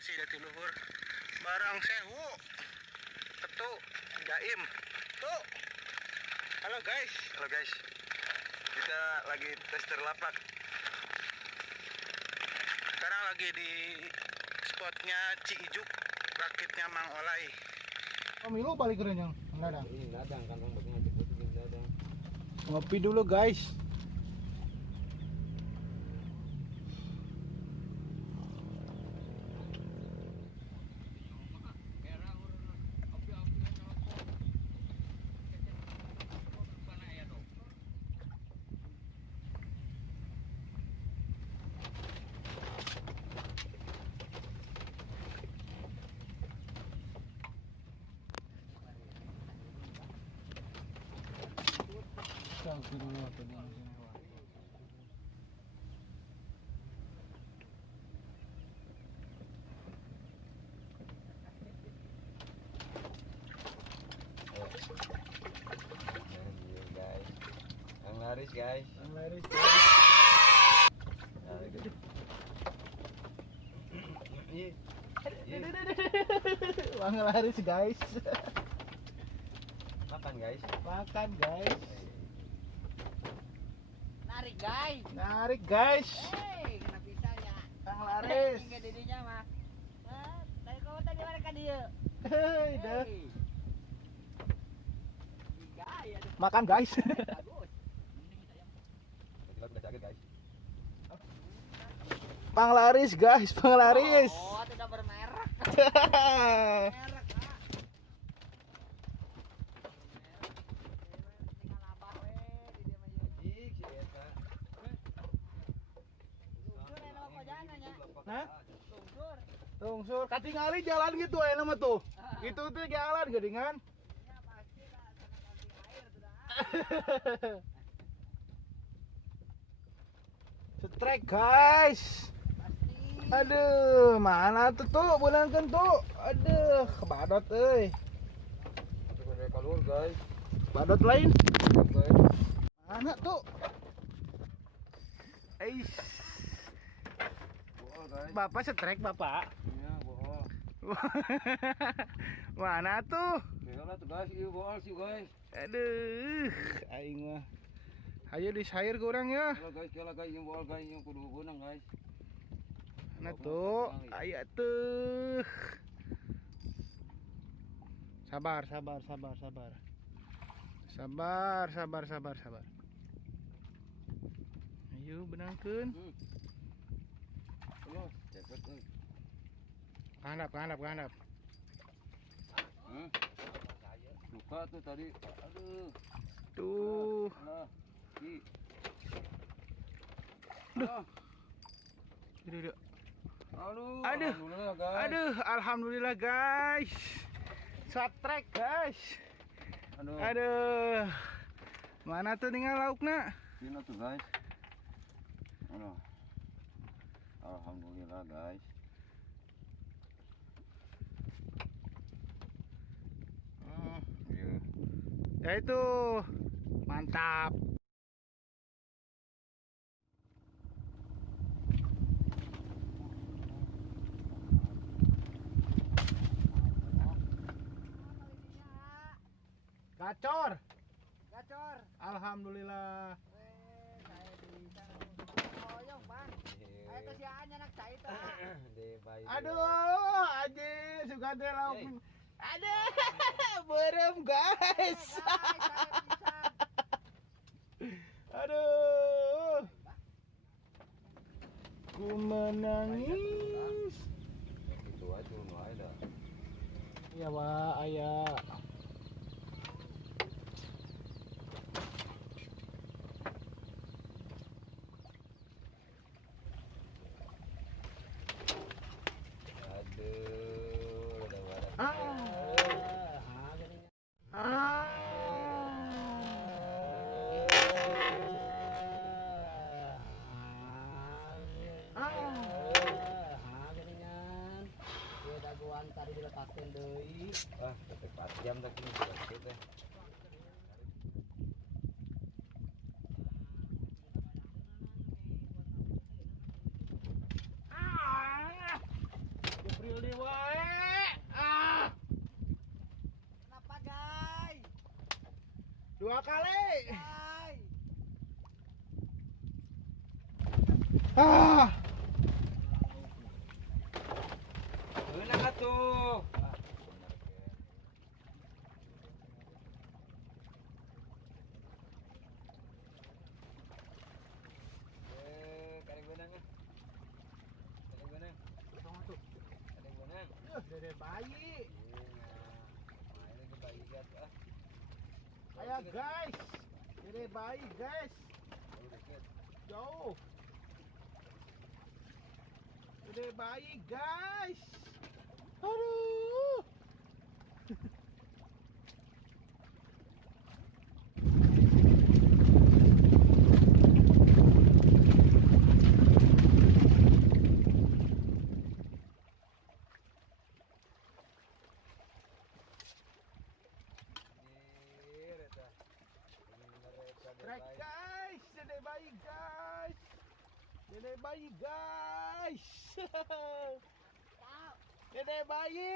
masih di luhur barang sewu ketu jaim tuh. Halo guys, kita lagi tester lapak. Sekarang lagi di spotnya Ciijuk, rakitnya Mang Olay. Milu balik kerenyang, dadang. Ini dadang kan bang bagi ngajak itu dadang. Ngopi dulu guys. Laris guys. Bang laris guys. Makan guys. Narik guys. Kena pisahnya. Bang laris. Tinggal dirinya mah. Dari kau tadi mana kan dia? Hei, dah. Gaya. Makan guys. Bagus. Kita udah jaga guys. Bang laris guys, Bang laris. Oh, sudah bermerek. Merek, Kak. Tinggal abah we di dia mah. Ih, si eta. Tungsur enak kok jangan nya. Hah? Tungsur. Tungsur, katingali jalan gitu enak mah tuh. Gitu tuh jalan gedingan. Ya pasti lah sana kamping air sudah. Strike guys. Pasti. Aduh, mana tuh bulankeun tuh. Aduh, kebadot euy. Itu udah kalur guys. Badot lain. Guys. Mana tuh? Eish. Bohol guys. Bapak strike bapak. Iya, bohol. Mana tuh? Ya lah tuh guys, iya bohol sih guys. Aduh, aing mah. Ayo disair ke orang ya. Kela guys, yang bohol guys, yang kudu benang guys. Nah tuh, ayo tuh. Sabar. Ayo benangkeun. Terus, cepet euy. Kehandap. Luka tuh tadi. Aduh. Tuh. Alah. Ki. Duh. Aduh. Alhamdulillah guys. Aduh, alhamdulillah guys. Satrek guys. Aduh. Mana tuh tinggal laukna? Ini tuh guys. Aduh. Alhamdulillah guys. Iya. Ya itu. Mantap. Gacor. Alhamdulillah. Saya bisa. Oyong, Bang. Ayo tuh si Anya nak cai tuh. Aduh, aja suka teh lauk. Aduh, berem guys. Aduh. Ku menangis. Itu aja nu ada. Ya, Pak, aya. Aduh, udah barat. Tadi dilepaskan deui. Wah, 4 jam tadi teh. 2 kali. Hai. Ah. Beunang atuh. Ah, bener kan. Kali beunang ah. Kali beunang. Tong atuh. Kali beunang. Dede bayi. Iya. Main lagi bagi gat ah. Aya guys. Dede bayi guys. Oh, dikit. Jauh. Dede bayi guys. Aduh. Anjir eta. Bener eta Strike baik. guys. Dede bayi guys. Dede bayi guys. Tahu. Dede bayi.